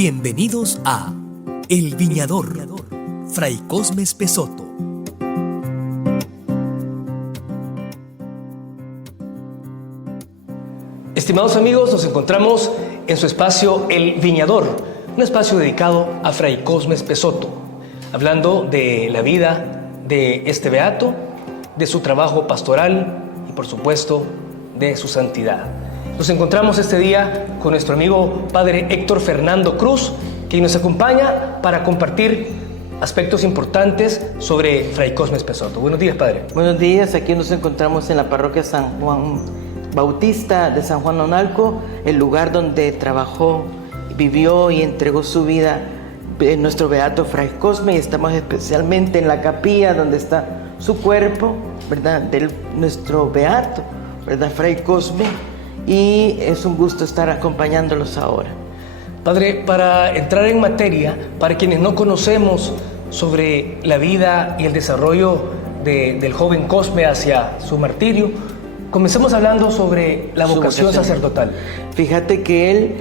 Bienvenidos a El Viñador, Fray Cosme Pesoto. Estimados amigos, nos encontramos en su espacio El Viñador, un espacio dedicado a Fray Cosme Pesoto, hablando de la vida de este beato, de su trabajo pastoral y, por supuesto, de su santidad. Nos encontramos este día con nuestro amigo Padre Héctor Fernando Cruz, quien nos acompaña para compartir aspectos importantes sobre Fray Cosme Pesoto. Buenos días, Padre. Buenos días, aquí nos encontramos en la parroquia San Juan Bautista de San Juan Nonalco, el lugar donde trabajó, vivió y entregó su vida nuestro beato Fray Cosme, y estamos especialmente en la capilla donde está su cuerpo, ¿verdad?, de nuestro beato, ¿verdad?, Fray Cosme, y es un gusto estar acompañándolos ahora. Padre, para entrar en materia, para quienes no conocemos sobre la vida y el desarrollo del joven Cosme hacia su martirio, comencemos hablando sobre la vocación sacerdotal. Fíjate que él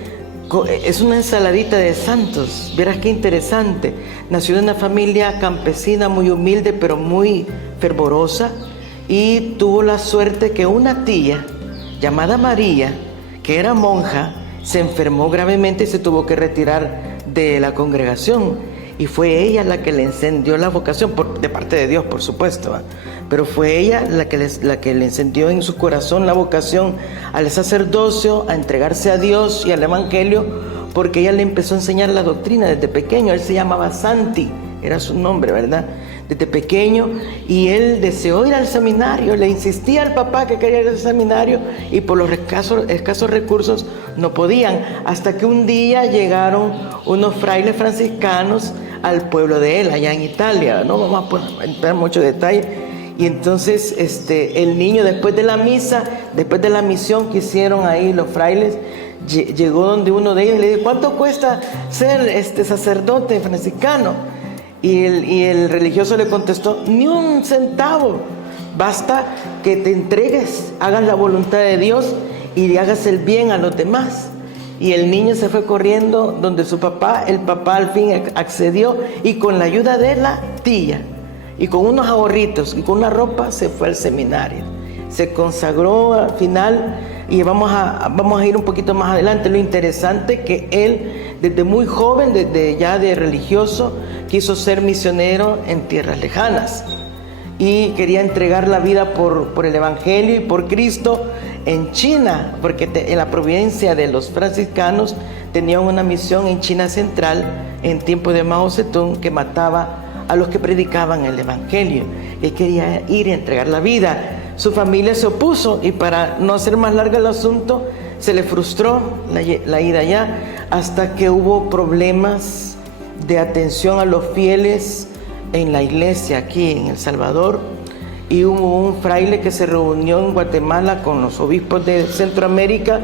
es una ensaladita de santos. Verás qué interesante. Nació de una familia campesina muy humilde, pero muy fervorosa, y tuvo la suerte que una tía llamada María, que era monja, se enfermó gravemente y se tuvo que retirar de la congregación. Y fue ella la que le encendió la vocación, de parte de Dios, por supuesto, ¿eh? Pero fue ella la que le encendió en su corazón la vocación al sacerdocio, a entregarse a Dios y al Evangelio, porque ella le empezó a enseñar la doctrina desde pequeño. Él se llamaba Santi, era su nombre, ¿verdad?, desde pequeño, y él deseó ir al seminario. Le insistía al papá que quería ir al seminario, y por los escasos recursos no podían, hasta que un día llegaron unos frailes franciscanos al pueblo de él, allá en Italia. No vamos a entrar en mucho detalle. Y entonces el niño, después de la misa, después de la misión que hicieron ahí los frailes, llegó donde uno de ellos y le dijo: ¿cuánto cuesta ser sacerdote franciscano? Y el religioso le contestó: ni un centavo, basta que te entregues, hagas la voluntad de Dios y le hagas el bien a los demás. Y el niño se fue corriendo donde su papá. El papá al fin accedió, y con la ayuda de la tía y con unos ahorritos y con una ropa se fue al seminario. Se consagró al final, y vamos a ir un poquito más adelante. Lo interesante que él, desde muy joven, desde ya de religioso, quiso ser misionero en tierras lejanas y quería entregar la vida por el Evangelio y por Cristo en China, porque en la provincia de los franciscanos tenían una misión en China central en tiempo de Mao Zedong, que mataba a los que predicaban el Evangelio. Él quería ir y entregar la vida. Su familia se opuso, y para no hacer más largo el asunto, se le frustró la ida allá, hasta que hubo problemas de atención a los fieles en la iglesia aquí en El Salvador, y hubo un fraile que se reunió en Guatemala con los obispos de Centroamérica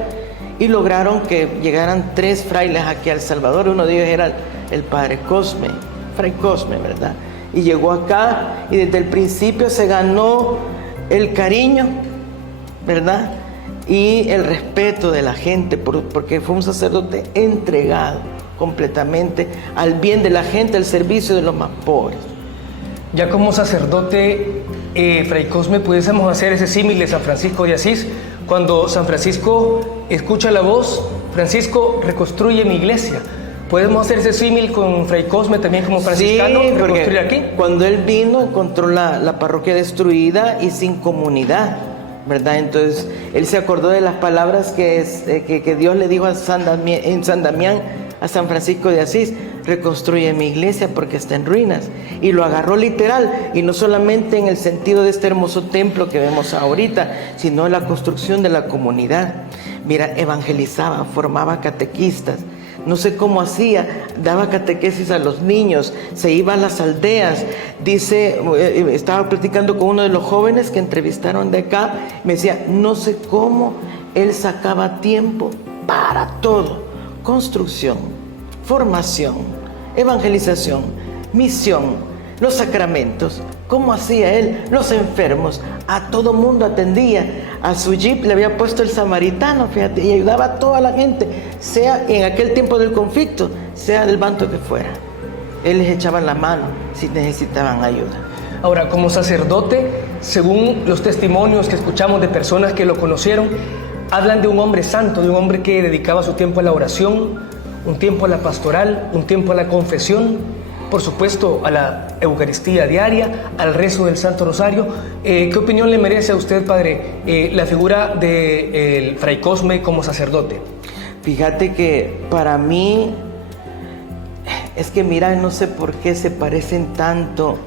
y lograron que llegaran 3 frailes aquí a El Salvador. Uno de ellos era el padre Cosme, Fray Cosme, ¿verdad? Y llegó acá, y desde el principio se ganó el cariño, ¿verdad?, y el respeto de la gente, porque fue un sacerdote entregado completamente al bien de la gente, al servicio de los más pobres. Ya como sacerdote, Fray Cosme, pudiésemos hacer ese símil de San Francisco de Asís. Cuando San Francisco escucha la voz: Francisco, reconstruye mi iglesia. ¿Podemos hacer ese símil con Fray Cosme también como franciscano? Sí, reconstruir aquí. Cuando él vino, encontró la parroquia destruida y sin comunidad, ¿verdad? Entonces él se acordó de las palabras que Dios le dijo en San Damián a San Francisco de Asís: reconstruye mi iglesia porque está en ruinas. Y lo agarró literal, y no solamente en el sentido de este hermoso templo que vemos ahorita, sino en la construcción de la comunidad. Mira, evangelizaba, formaba catequistas. No sé cómo hacía, daba catequesis a los niños, se iba a las aldeas. Dice, estaba platicando con uno de los jóvenes que entrevistaron de acá, me decía: no sé cómo él sacaba tiempo para todo: construcción, formación, evangelización, misión, los sacramentos, ¿Cómo hacía él? Los enfermos, a todo mundo atendía. A su jeep le había puesto el samaritano, fíjate, y ayudaba a toda la gente, sea en aquel tiempo del conflicto, sea del bando que fuera. Él les echaba la mano si necesitaban ayuda. Ahora, como sacerdote, según los testimonios que escuchamos de personas que lo conocieron, hablan de un hombre santo, de un hombre que dedicaba su tiempo a la oración, un tiempo a la pastoral, un tiempo a la confesión, por supuesto a la Eucaristía diaria, al rezo del Santo Rosario. ¿Qué opinión le merece a usted, padre, la figura de Fray Cosme como sacerdote? Fíjate que para mí, es que mira, no sé por qué se parecen tanto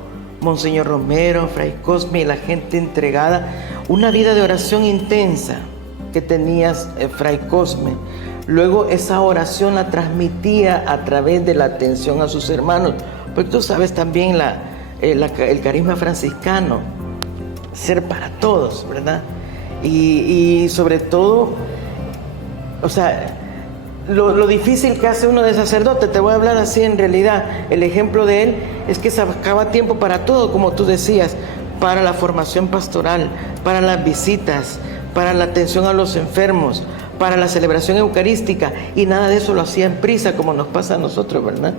Monseñor Romero, Fray Cosme y la gente entregada. Una vida de oración intensa que tenías, Fray Cosme. Luego esa oración la transmitía a través de la atención a sus hermanos, porque tú sabes también el carisma franciscano, ser para todos, ¿verdad? Y sobre todo, o sea, lo difícil que hace uno de sacerdote, te voy a hablar así en realidad. El ejemplo de él es que sacaba tiempo para todo, como tú decías, para la formación pastoral, para las visitas, para la atención a los enfermos, para la celebración eucarística, y nada de eso lo hacía en prisa como nos pasa a nosotros, ¿verdad?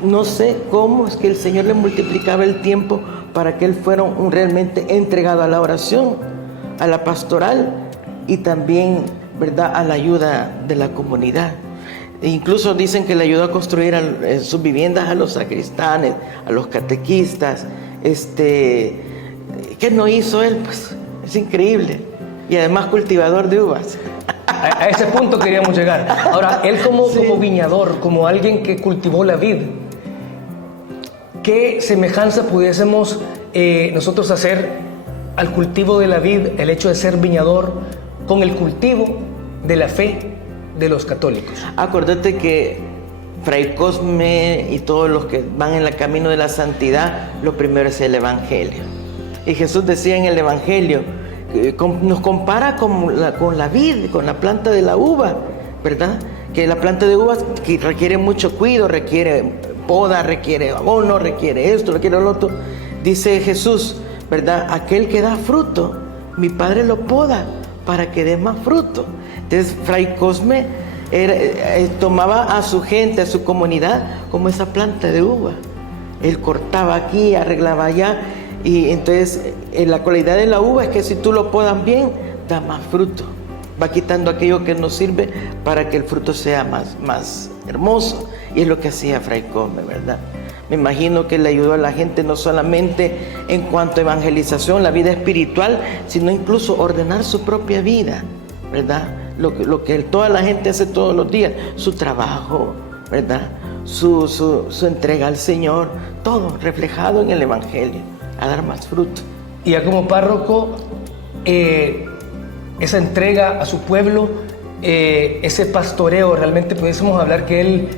No sé cómo es que el Señor le multiplicaba el tiempo para que él fuera realmente entregado a la oración, a la pastoral y también, ¿verdad?, a la ayuda de la comunidad. E incluso dicen que le ayudó a construir sus viviendas a los sacristanes, a los catequistas. ¿Qué no hizo él? Pues es increíble. Y además cultivador de uvas. A ese punto queríamos llegar. Ahora, él como viñador, como alguien que cultivó la vid, ¿qué semejanza pudiésemos nosotros hacer al cultivo de la vid, el hecho de ser viñador, con el cultivo de la fe de los católicos? Acuérdate que Fray Cosme y todos los que van en el camino de la santidad, lo primero es el Evangelio. Y Jesús decía en el Evangelio, nos compara con la vid, con la planta de la uva, ¿verdad? Que la planta de uvas que requiere mucho cuidado, requiere poda, requiere abono, requiere esto, requiere lo otro. Dice Jesús, ¿verdad? Aquel que da fruto, mi Padre lo poda para que dé más fruto. Entonces Fray Cosme tomaba a su gente, a su comunidad, como esa planta de uva. Él cortaba aquí, arreglaba allá. Y entonces la cualidad de la uva es que si tú lo podas bien, da más fruto. Va quitando aquello que no sirve para que el fruto sea más hermoso. Y es lo que hacía Fray Cosme, ¿verdad? Me imagino que le ayudó a la gente no solamente en cuanto a evangelización, la vida espiritual, sino incluso ordenar su propia vida, ¿verdad? Lo que toda la gente hace todos los días, su trabajo, ¿verdad? Su entrega al Señor, todo reflejado en el Evangelio, a dar más fruto. Y ya como párroco, esa entrega a su pueblo, ese pastoreo, realmente pudiésemos hablar que él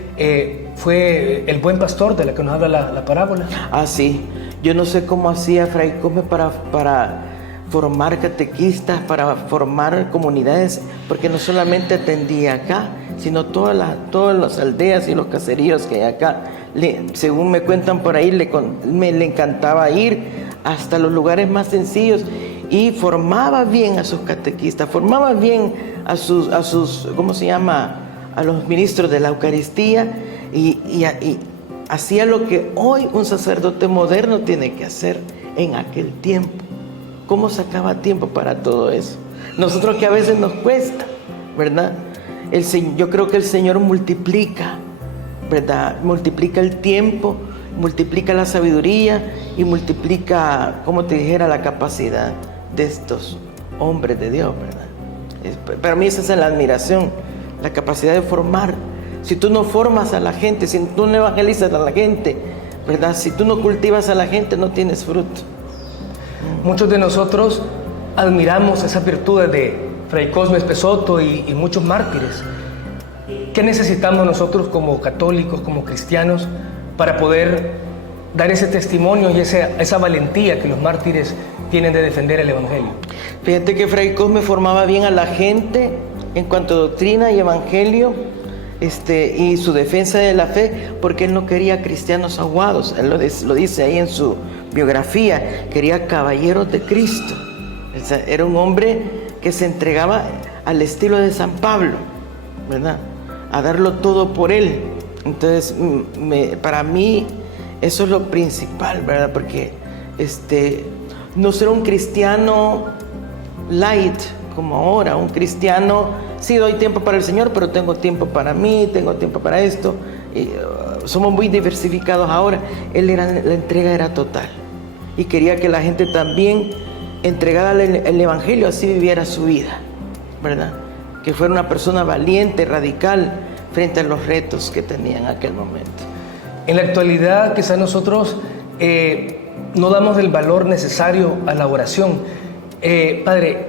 fue el buen pastor de la que nos habla la parábola. Ah, sí. Yo no sé cómo hacía Fray Cosme para formar catequistas, para formar comunidades, porque no solamente atendía acá, sino todas las aldeas y los caseríos que hay acá. Según me cuentan por ahí, le encantaba ir hasta los lugares más sencillos y formaba bien a sus catequistas, formaba bien a sus ¿cómo se llama?, a los ministros de la Eucaristía y hacía lo que hoy un sacerdote moderno tiene que hacer en aquel tiempo. ¿Cómo sacaba tiempo para todo eso? Nosotros que a veces nos cuesta, ¿verdad? Yo creo que el Señor multiplica, ¿verdad? Multiplica el tiempo, multiplica la sabiduría y multiplica, como te dijera, la capacidad de estos hombres de Dios, ¿verdad? Para mí esa es la admiración, la capacidad de formar. Si tú no formas a la gente, si tú no evangelizas a la gente, ¿verdad? Si tú no cultivas a la gente, no tienes fruto. Muchos de nosotros admiramos esas virtudes de Fray Cosme Espesotto y muchos mártires. ¿Qué necesitamos nosotros como católicos, como cristianos, para poder dar ese testimonio y esa valentía que los mártires tienen de defender el Evangelio? Fíjate que Fray Cosme formaba bien a la gente en cuanto a doctrina y Evangelio, y su defensa de la fe, porque él no quería cristianos aguados. Él lo dice ahí en su biografía, quería caballeros de Cristo. O sea, era un hombre que se entregaba al estilo de San Pablo, ¿verdad? A darlo todo por él. Entonces, para mí, eso es lo principal, ¿verdad? Porque no ser un cristiano light como ahora, un cristiano, sí doy tiempo para el Señor, pero tengo tiempo para mí, tengo tiempo para esto. Somos muy diversificados ahora. La entrega era total. Y quería que la gente también, entregada al Evangelio, así viviera su vida, ¿verdad? Que fuera una persona valiente, radical, frente a los retos que tenía en aquel momento. En la actualidad, quizás nosotros no damos el valor necesario a la oración. Padre,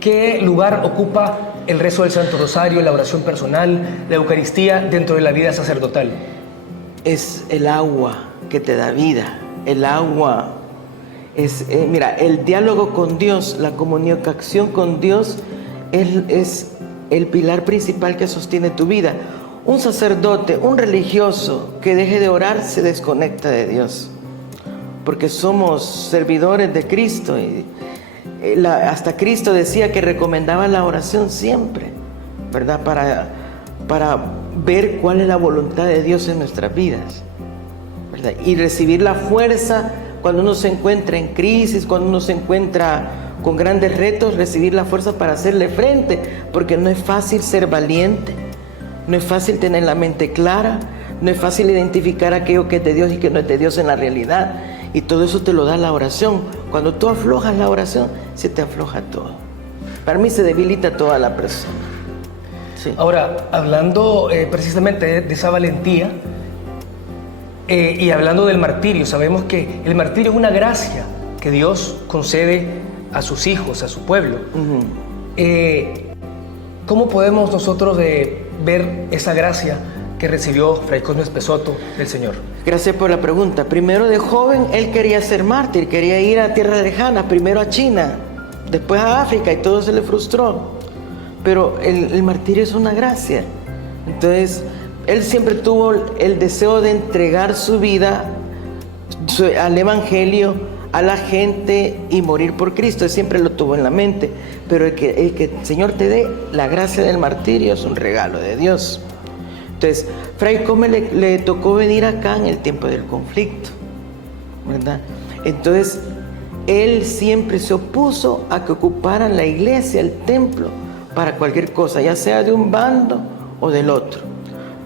¿qué lugar ocupa el rezo del Santo Rosario, la oración personal, la Eucaristía dentro de la vida sacerdotal? Es el agua que te da vida. El agua es, mira, el diálogo con Dios, la comunicación con Dios es el pilar principal que sostiene tu vida. Un sacerdote, un religioso que deje de orar se desconecta de Dios, porque somos servidores de Cristo y hasta Cristo decía que recomendaba la oración siempre, ¿verdad? Para ver cuál es la voluntad de Dios en nuestras vidas, ¿verdad? Y recibir la fuerza cuando uno se encuentra en crisis, cuando uno se encuentra con grandes retos, recibir la fuerza para hacerle frente, porque no es fácil ser valiente, no es fácil tener la mente clara, no es fácil identificar aquello que es de Dios y que no es de Dios en la realidad. Y todo eso te lo da la oración. Cuando tú aflojas la oración, se te afloja todo. Para mí se debilita toda la persona. Sí. Ahora, hablando precisamente de esa valentía y hablando del martirio, sabemos que el martirio es una gracia que Dios concede a sus hijos, a su pueblo. ¿Cómo podemos nosotros ver esa gracia que recibió Fray Cosme Espessoto del Señor? Gracias por la pregunta. Primero, de joven, él quería ser mártir, quería ir a tierras lejanas, primero a China, después a África, y todo se le frustró. Pero el martirio es una gracia. Entonces, él siempre tuvo el deseo de entregar su vida al Evangelio, a la gente y morir por Cristo. Él siempre lo tuvo en la mente. Pero el que el Señor te dé la gracia del martirio es un regalo de Dios. Entonces, Fray Cosme le tocó venir acá en el tiempo del conflicto, ¿verdad? Entonces, él siempre se opuso a que ocuparan la iglesia, el templo, para cualquier cosa, ya sea de un bando o del otro.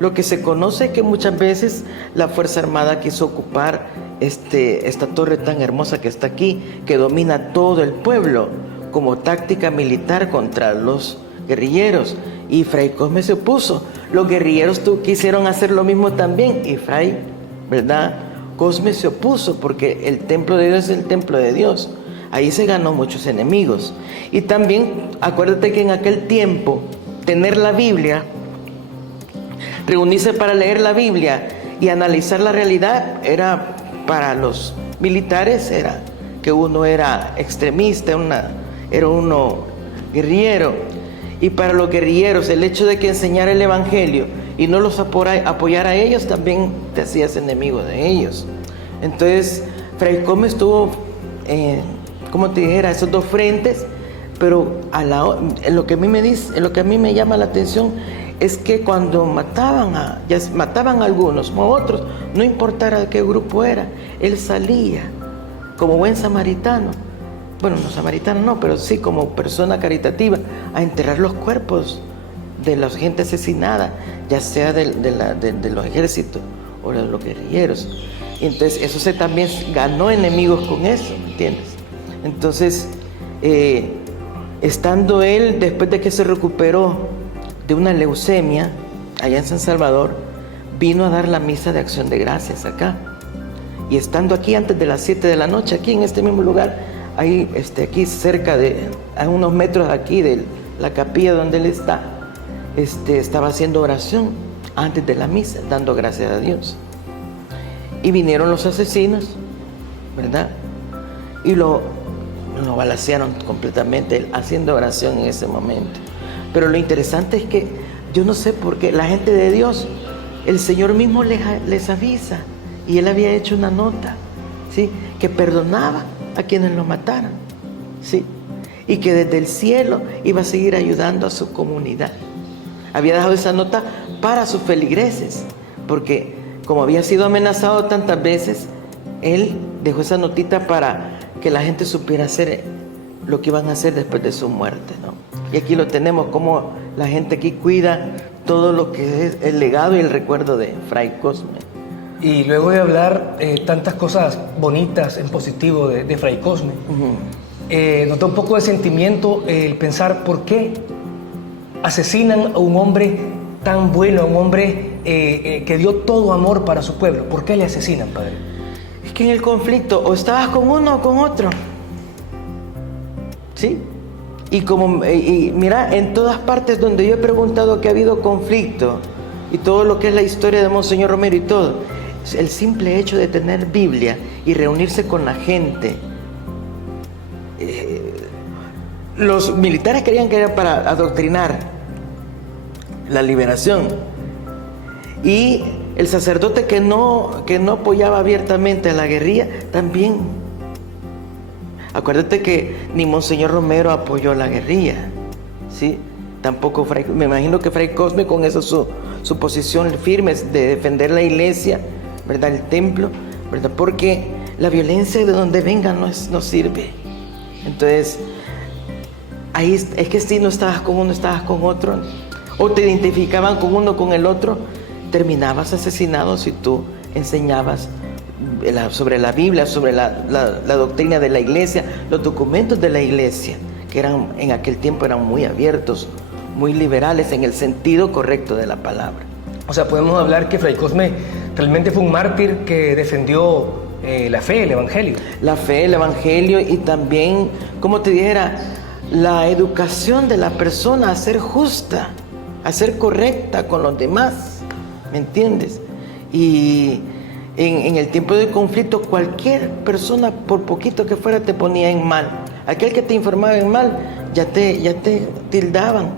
Lo que se conoce es que muchas veces la Fuerza Armada quiso ocupar esta torre tan hermosa que está aquí, que domina todo el pueblo, como táctica militar contra los guerrilleros. Y Fray Cosme se opuso. Los guerrilleros quisieron hacer lo mismo también, y Fray, ¿verdad? Cosme se opuso, porque el templo de Dios es el templo de Dios. Ahí se ganó muchos enemigos. Y también, acuérdate que en aquel tiempo, tener la Biblia, reunirse para leer la Biblia y analizar la realidad, era para los militares, era que uno era extremista, era uno guerrillero. Y para los guerrilleros, el hecho de que enseñara el Evangelio y no los apoyara a ellos, también te hacías enemigo de ellos. Entonces, Fray Cosme estuvo, como te dijera, esos dos frentes, pero lo que a mí me llama la atención es que cuando mataban a algunos o a otros, no importara de qué grupo era, él salía como buen samaritano. Bueno, no samaritano no, pero sí como persona caritativa, a enterrar los cuerpos de la gente asesinada, ya sea de los ejércitos o de los guerrilleros. Y entonces eso se también ganó enemigos con eso, ¿me entiendes? Entonces, estando él, después de que se recuperó de una leucemia, allá en San Salvador, vino a dar la misa de acción de gracias acá. Y estando aquí antes de las 7 de la noche, aquí en este mismo lugar, ahí, aquí cerca a unos metros aquí de la capilla donde él está, estaba haciendo oración antes de la misa, dando gracias a Dios. Y vinieron los asesinos, ¿verdad? Y lo balacearon completamente, él haciendo oración en ese momento. Pero lo interesante es que yo no sé por qué la gente de Dios, el Señor mismo les avisa, y él había hecho una nota. ¿sí? Que perdonaba a quienes lo mataran, ¿sí? Y que desde el cielo iba a seguir ayudando a su comunidad. Había dejado esa nota para sus feligreses, porque como había sido amenazado tantas veces, él dejó esa notita para que la gente supiera hacer lo que iban a hacer después de su muerte, ¿no? Y aquí lo tenemos, como la gente aquí cuida todo lo que es el legado y el recuerdo de Fray Cosme. Y luego de hablar tantas cosas bonitas en positivo de Fray Cosme, nos da un poco de sentimiento el pensar por qué asesinan a un hombre tan bueno, a un hombre que dio todo amor para su pueblo. ¿Por qué le asesinan, padre? Es que en el conflicto o estabas con uno o con otro, ¿sí? Y mira, en todas partes donde yo he preguntado que ha habido conflicto y todo lo que es la historia de Monseñor Romero y todo, el simple hecho de tener Biblia y reunirse con la gente. Los militares querían que era para adoctrinar la liberación, y el sacerdote que no apoyaba abiertamente a la guerrilla también. Acuérdate que ni Monseñor Romero apoyó la guerrilla, ¿sí? Tampoco me imagino que Fray Cosme, con eso su posición firme de defender la iglesia, ¿verdad? El templo, ¿verdad? Porque la violencia de donde venga no sirve. Entonces, ahí es que si no estabas con uno, estabas con otro, o te identificaban con uno, con el otro, terminabas asesinado si tú enseñabas sobre la Biblia, sobre la doctrina de la iglesia, los documentos de la iglesia, que en aquel tiempo eran muy abiertos, muy liberales en el sentido correcto de la palabra. O sea, podemos hablar que Fray Cosme realmente fue un mártir que defendió la fe, el evangelio. La fe, el evangelio, y también, como te dijera, la educación de la persona a ser justa, a ser correcta con los demás, ¿me entiendes? Y en el tiempo de conflicto, cualquier persona, por poquito que fuera, te ponía en mal. Aquel que te informaba en mal, ya te tildaban,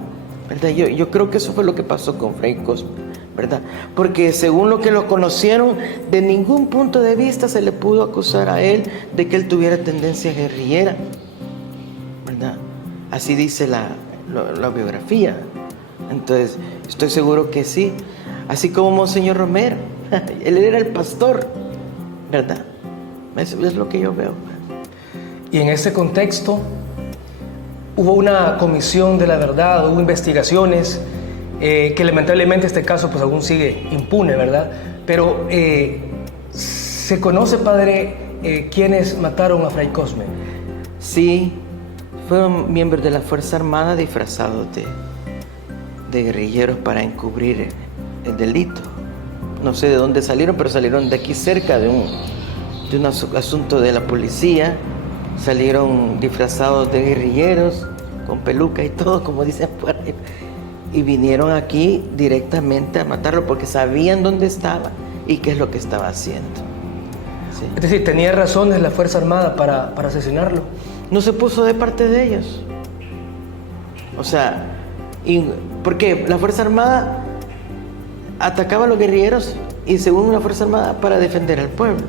¿verdad? Yo creo que eso fue lo que pasó con Fray Cosme, ¿verdad? Porque según lo que lo conocieron, de ningún punto de vista se le pudo acusar a él de que él tuviera tendencia guerrillera, ¿verdad? Así dice la biografía. Entonces, estoy seguro que sí. Así como Monseñor Romero, él era el pastor, ¿verdad? Eso es lo que yo veo. Y en ese contexto, hubo una comisión de la verdad, hubo investigaciones, que lamentablemente este caso pues aún sigue impune, ¿verdad? Pero ¿se conoce, padre, quiénes mataron a Fray Cosme? Sí, fueron miembros de la Fuerza Armada disfrazados de guerrilleros para encubrir el delito. No sé de dónde salieron, pero salieron de aquí cerca de un asunto de la policía. Salieron disfrazados de guerrilleros, con peluca y todo, como dicen por ahí. Y vinieron aquí directamente a matarlo porque sabían dónde estaba y qué es lo que estaba haciendo. Sí. Es decir, ¿tenía razones la Fuerza Armada para asesinarlo? No se puso de parte de ellos. O sea, porque la Fuerza Armada atacaba a los guerrilleros, y según la Fuerza Armada, para defender al pueblo.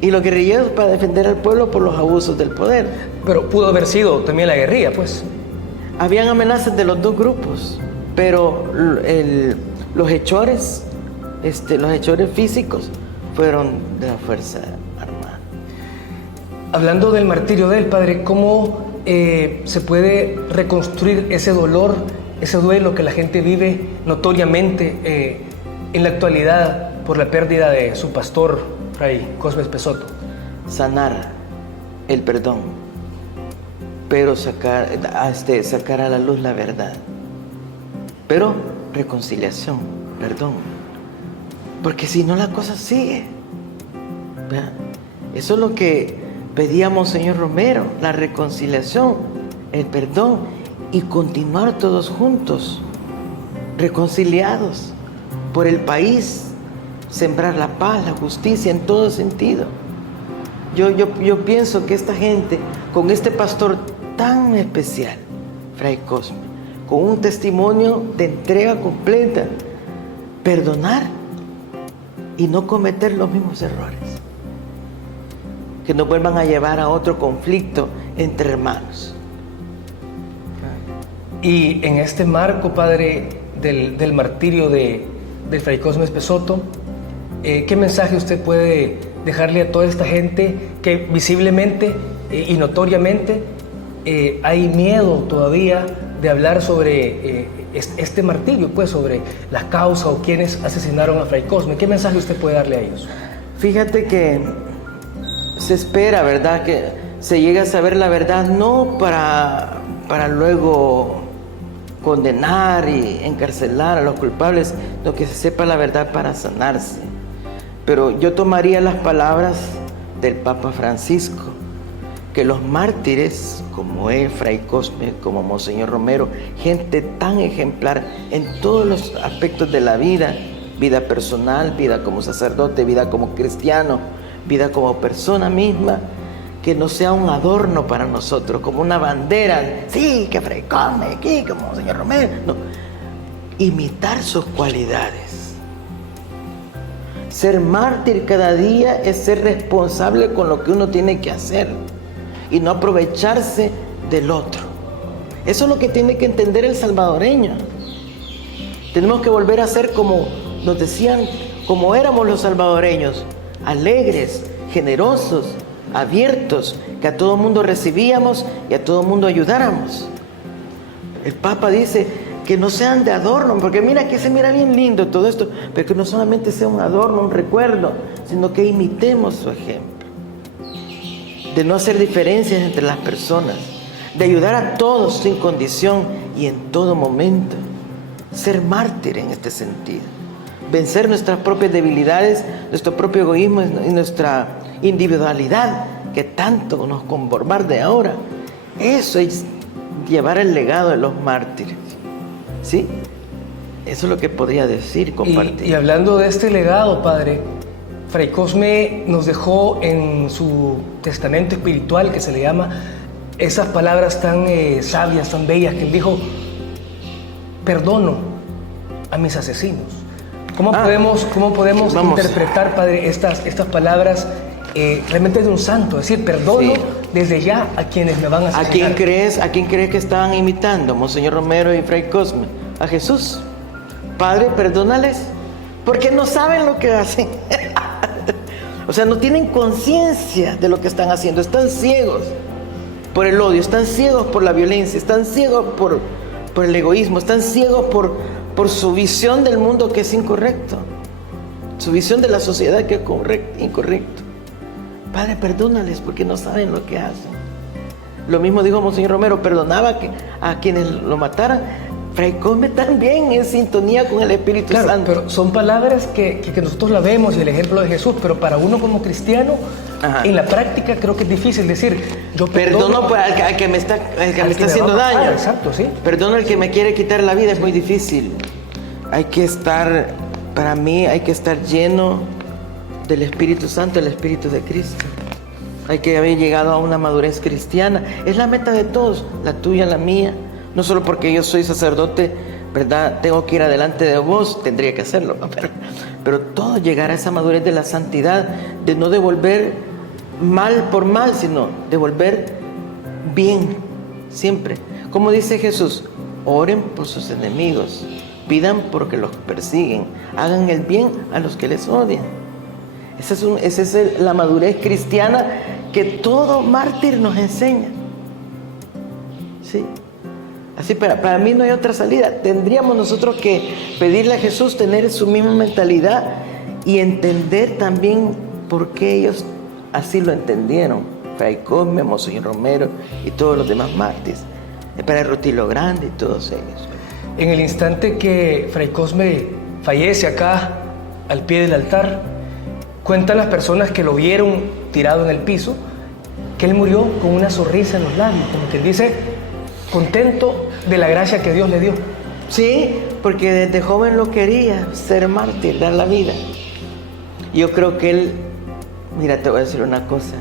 Y los guerrilleros para defender al pueblo por los abusos del poder. Pero pudo haber sido también la guerrilla, pues. Habían amenazas de los dos grupos, pero los hechores físicos fueron de la Fuerza Armada. Hablando del martirio del padre, ¿cómo se puede reconstruir ese dolor, ese duelo que la gente vive notoriamente en la actualidad por la pérdida de su pastor, Fray Cosme Pesoto? Sanar el perdón, pero sacar a la luz la verdad. Pero reconciliación, perdón. Porque si no, la cosa sigue. ¿Verdad? Eso es lo que pedía Monseñor Romero, la reconciliación, el perdón, y continuar todos juntos, reconciliados por el país, sembrar la paz, la justicia en todo sentido. Yo pienso que esta gente, con este pastor tan especial, Fray Cosme, con un testimonio de entrega completa, perdonar y no cometer los mismos errores. que nos vuelvan a llevar a otro conflicto entre hermanos. Y en este marco, Padre, del martirio del Fray Cosme Espessoto, ¿qué mensaje usted puede dejarle a toda esta gente que visiblemente y notoriamente hay miedo todavía de hablar sobre este martirio, pues sobre la causa o quienes asesinaron a Fray Cosme? ¿Qué mensaje usted puede darle a ellos? Fíjate que se espera, ¿verdad?, que se llegue a saber la verdad, no para luego condenar y encarcelar a los culpables, sino que se sepa la verdad para sanarse. Pero yo tomaría las palabras del Papa Francisco, que los mártires, como él, Fray Cosme, como Monseñor Romero, gente tan ejemplar en todos los aspectos de la vida, vida personal, vida como sacerdote, vida como cristiano, vida como persona misma, que no sea un adorno para nosotros, como una bandera, sí, que Fray Cosme, aquí, como Monseñor Romero, no. Imitar sus cualidades. Ser mártir cada día es ser responsable con lo que uno tiene que hacer y no aprovecharse del otro. Eso es lo que tiene que entender el salvadoreño. Tenemos que volver a ser como nos decían, como éramos los salvadoreños, alegres, generosos, abiertos, que a todo mundo recibíamos y a todo mundo ayudáramos. El Papa dice que no sean de adorno, porque mira que se mira bien lindo todo esto, pero que no solamente sea un adorno, un recuerdo, sino que imitemos su ejemplo. De no hacer diferencias entre las personas, de ayudar a todos sin condición y en todo momento. Ser mártir en este sentido. Vencer nuestras propias debilidades, nuestro propio egoísmo y nuestra individualidad que tanto nos bombarde ahora. Eso es llevar el legado de los mártires. ¿Sí? Eso es lo que podría decir, compartir. Y hablando de este legado, Padre, Fray Cosme nos dejó en su testamento espiritual, que se le llama, esas palabras tan sabias, tan bellas, que él dijo: perdono a mis asesinos. ¿Cómo podemos interpretar, Padre, estas palabras realmente de un santo? Es decir, perdono desde ya a quienes me van a asesinar. ¿A quién crees que estaban imitando, Monseñor Romero y Fray Cosme? A Jesús. Padre, perdónales, porque no saben lo que hacen. O sea, no tienen conciencia de lo que están haciendo. Están ciegos por el odio, están ciegos por la violencia, están ciegos por el egoísmo, están ciegos por su visión del mundo que es incorrecto, su visión de la sociedad que es incorrecto. Padre, perdónales porque no saben lo que hacen. Lo mismo dijo Monseñor Romero, perdonaba a quienes lo mataran. Fray Cosme también en sintonía con el Espíritu Santo. Pero son palabras que nosotros la vemos y el ejemplo de Jesús, pero para uno como cristiano, en la práctica creo que es difícil decir, yo perdono al que me está haciendo daño. Exacto, sí. Perdono al que me quiere quitar la vida, es muy difícil. Para mí hay que estar lleno del Espíritu Santo, el Espíritu de Cristo. Hay que haber llegado a una madurez cristiana. Es la meta de todos, la tuya, la mía. No solo porque yo soy sacerdote, ¿verdad?, tengo que ir adelante de vos, tendría que hacerlo, ¿no? Pero todo llegar a esa madurez de la santidad, de no devolver mal por mal, sino devolver bien, siempre. Como dice Jesús, oren por sus enemigos, pidan porque los persiguen, hagan el bien a los que les odian. Esa es la madurez cristiana que todo mártir nos enseña. ¿Sí? Así, para mí no hay otra salida. Tendríamos nosotros que pedirle a Jesús tener su misma mentalidad y entender también por qué ellos así lo entendieron. Fray Cosme, Monseñor Romero y todos los demás mártires. Para Rutilo Grande y todos ellos. En el instante que Fray Cosme fallece acá, al pie del altar, cuentan las personas que lo vieron tirado en el piso, que él murió con una sonrisa en los labios, como quien dice, contento de la gracia que Dios le dio. Sí, porque desde joven lo quería, ser mártir, dar la vida. Yo creo que él, mira, te voy a decir una cosa,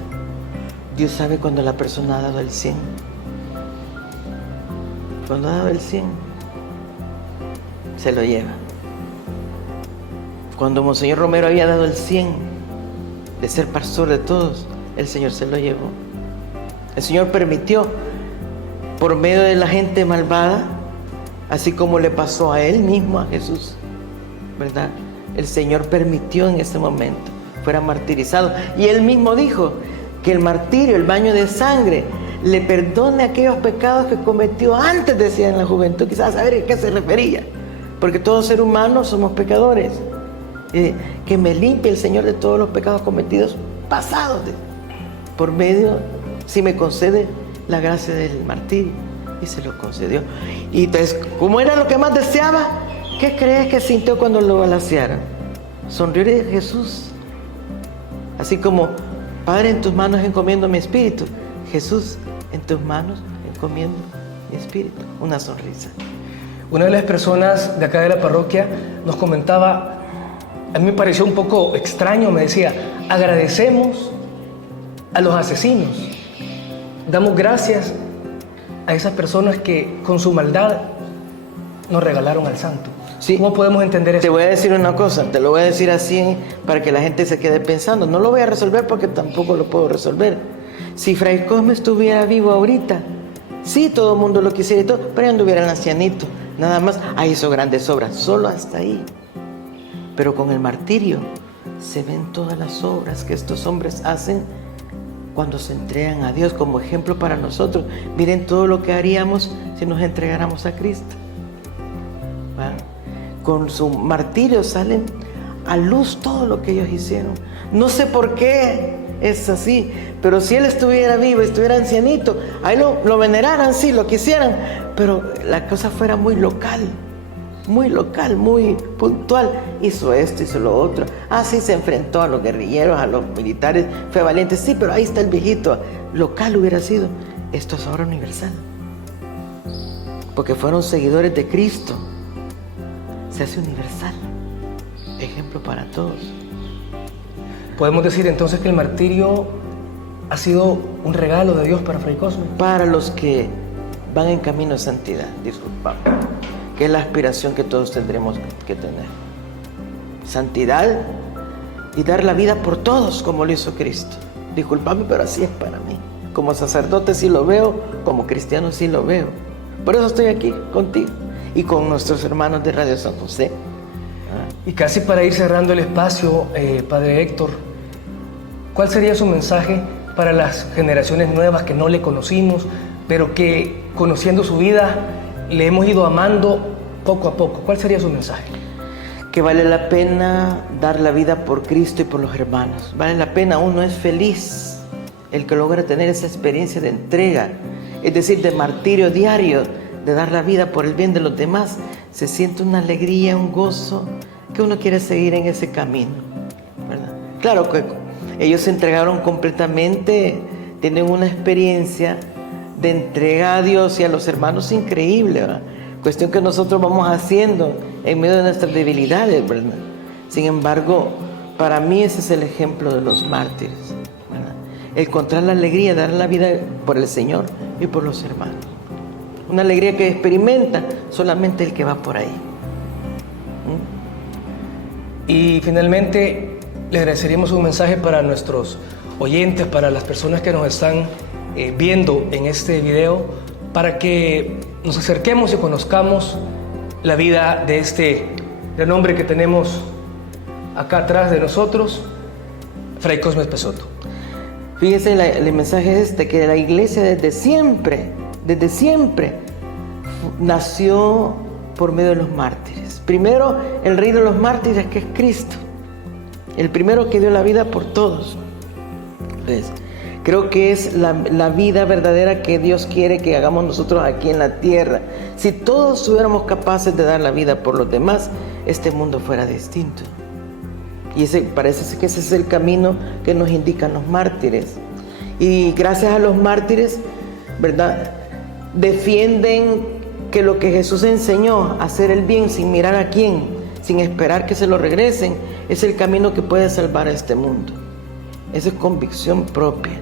Dios sabe cuando la persona ha dado el 100. Cuando ha dado el 100, se lo lleva. Cuando Monseñor Romero había dado el 100 de ser pastor de todos, el Señor se lo llevó. El Señor permitió, por medio de la gente malvada, así como le pasó a Él mismo, a Jesús, ¿verdad? El Señor permitió en ese momento fuera martirizado. Y Él mismo dijo que el martirio, el baño de sangre, le perdone aquellos pecados que cometió antes, decía en la juventud. Quizás saber a qué se refería, porque todos seres humanos somos pecadores. Que me limpie el Señor de todos los pecados cometidos pasados, por medio, si me concede la gracia del martirio. Y se lo concedió. Y entonces, como era lo que más deseaba, ¿qué crees que sintió cuando lo balacearon? Sonrió de Jesús. Así como, Padre, en tus manos encomiendo mi espíritu. Jesús, en tus manos encomiendo mi espíritu. Una sonrisa. Una de las personas de acá de la parroquia nos comentaba, a mí me pareció un poco extraño, me decía, agradecemos a los asesinos, damos gracias a esas personas que con su maldad nos regalaron al santo. Sí. ¿Cómo podemos entender eso? Te voy a decir una cosa, te lo voy a decir así para que la gente se quede pensando. No lo voy a resolver porque tampoco lo puedo resolver. Si Fray Cosme estuviera vivo ahorita, sí, todo el mundo lo quisiera y todo, pero ya anduviera el ancianito. Nada más, hizo grandes obras, solo hasta ahí. Pero con el martirio se ven todas las obras que estos hombres hacen cuando se entregan a Dios como ejemplo para nosotros. Miren todo lo que haríamos si nos entregáramos a Cristo. ¿Va? Con su martirio salen a luz todo lo que ellos hicieron. No sé por qué es así, pero si él estuviera vivo, estuviera ancianito, ahí lo veneraran, sí, lo quisieran, pero la cosa fuera muy local, muy puntual. Hizo esto, hizo lo otro. Sí, se enfrentó a los guerrilleros, a los militares, fue valiente, sí, pero ahí está el viejito. Local hubiera sido. Esto es ahora universal, porque fueron seguidores de Cristo. Se hace universal, ejemplo para todos. Podemos decir entonces que el martirio ha sido un regalo de Dios para Fray Cosme. Para los que van en camino a santidad, disculpa, que es la aspiración que todos tendremos que tener. Santidad y dar la vida por todos como lo hizo Cristo. Disculpame, pero así es para mí. Como sacerdote sí lo veo, como cristiano sí lo veo. Por eso estoy aquí contigo y con nuestros hermanos de Radio San José. Y casi para ir cerrando el espacio, Padre Héctor, ¿cuál sería su mensaje para las generaciones nuevas que no le conocimos, pero que conociendo su vida le hemos ido amando poco a poco? ¿Cuál sería su mensaje? Que vale la pena dar la vida por Cristo y por los hermanos. Vale la pena, uno es feliz el que logra tener esa experiencia de entrega, es decir, de martirio diario, de dar la vida por el bien de los demás. Se siente una alegría, un gozo, que uno quiere seguir en ese camino, ¿verdad? Claro que ellos se entregaron completamente, tienen una experiencia de entrega a Dios y a los hermanos increíble, ¿verdad? Cuestión que nosotros vamos haciendo en medio de nuestras debilidades, ¿verdad? Sin embargo, para mí ese es el ejemplo de los mártires, ¿verdad? El encontrar la alegría, dar la vida por el Señor y por los hermanos. Una alegría que experimenta solamente el que va por ahí. Y finalmente, le agradeceríamos un mensaje para nuestros oyentes, para las personas que nos están viendo en este video, para que nos acerquemos y conozcamos la vida de este gran hombre que tenemos acá atrás de nosotros, Fray Cosme Espesotto. Fíjense, el mensaje es que la iglesia desde siempre, nació por medio de los mártires. Primero, el rey de los mártires, que es Cristo, el primero que dio la vida por todos. Entonces, creo que es la vida verdadera que Dios quiere que hagamos nosotros aquí en la tierra. Si todos fuéramos capaces de dar la vida por los demás, este mundo fuera distinto. Y parece que ese es el camino que nos indican los mártires. Y gracias a los mártires, ¿verdad?, defienden que lo que Jesús enseñó, hacer el bien sin mirar a quién, sin esperar que se lo regresen, es el camino que puede salvar a este mundo. Esa es convicción propia.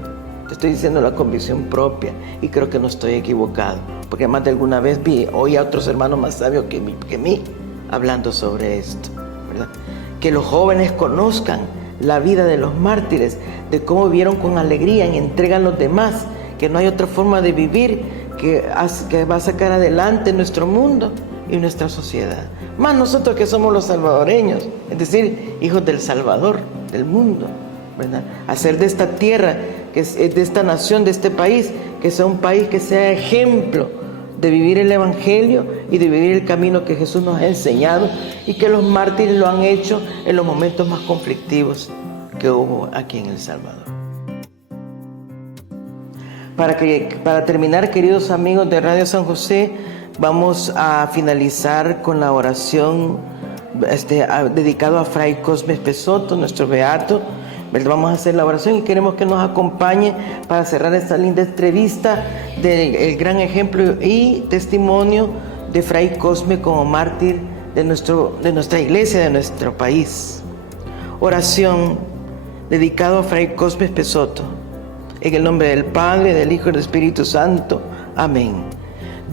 Te estoy diciendo la convicción propia y creo que no estoy equivocado, porque más de alguna vez oí a otros hermanos más sabios que mí hablando sobre esto, ¿verdad? Que los jóvenes conozcan la vida de los mártires, de cómo vivieron con alegría en entrega a los demás, que no hay otra forma de vivir que va a sacar adelante nuestro mundo y nuestra sociedad. Más nosotros que somos los salvadoreños, es decir, hijos del Salvador, del mundo, ¿verdad? Hacer de esta tierra, de esta nación, de este país, que sea un país que sea ejemplo de vivir el Evangelio y de vivir el camino que Jesús nos ha enseñado y que los mártires lo han hecho en los momentos más conflictivos que hubo aquí en El Salvador. Para terminar, queridos amigos de Radio San José, vamos a finalizar con la oración dedicado a Fray Cosme Pesoto, nuestro beato. Vamos a hacer la oración y queremos que nos acompañe para cerrar esta linda entrevista del gran ejemplo y testimonio de Fray Cosme como mártir de nuestra iglesia, de nuestro país. Oración dedicado a Fray Cosme Pesoto. En el nombre del Padre, del Hijo y del Espíritu Santo. Amén.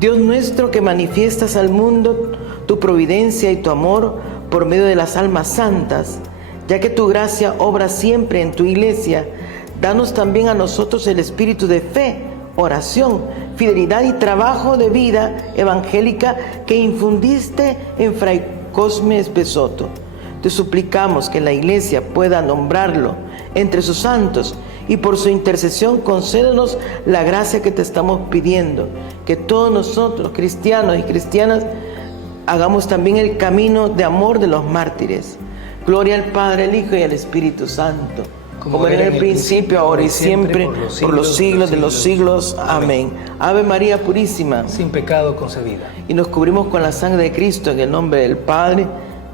Dios nuestro, que manifiestas al mundo tu providencia y tu amor por medio de las almas santas, ya que tu gracia obra siempre en tu iglesia, danos también a nosotros el espíritu de fe, oración, fidelidad y trabajo de vida evangélica que infundiste en Fray Cosme Pesoto. Te suplicamos que la iglesia pueda nombrarlo entre sus santos y por su intercesión concédenos la gracia que te estamos pidiendo, que todos nosotros, cristianos y cristianas, hagamos también el camino de amor de los mártires. Gloria al Padre, al Hijo y al Espíritu Santo, como era en el principio, ahora y siempre, por los siglos de los siglos. Amén. Ave María Purísima, sin pecado concebida. Y nos cubrimos con la sangre de Cristo, en el nombre del Padre,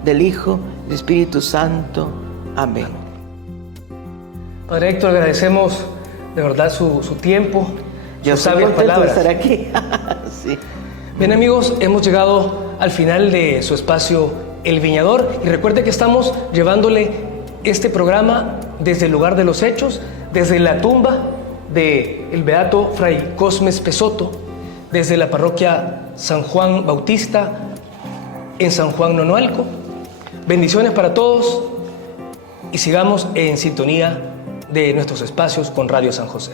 del Hijo y del Espíritu Santo. Amén. Padre Héctor, agradecemos de verdad su tiempo, sus sabias palabras. De estar aquí. Sí. Bien, amigos, hemos llegado al final de su espacio El Viñador, y recuerde que estamos llevándole este programa desde el lugar de los hechos, desde la tumba del beato Fray Cosme Pesoto, desde la parroquia San Juan Bautista en San Juan Nonualco. Bendiciones para todos y sigamos en sintonía de nuestros espacios con Radio San José.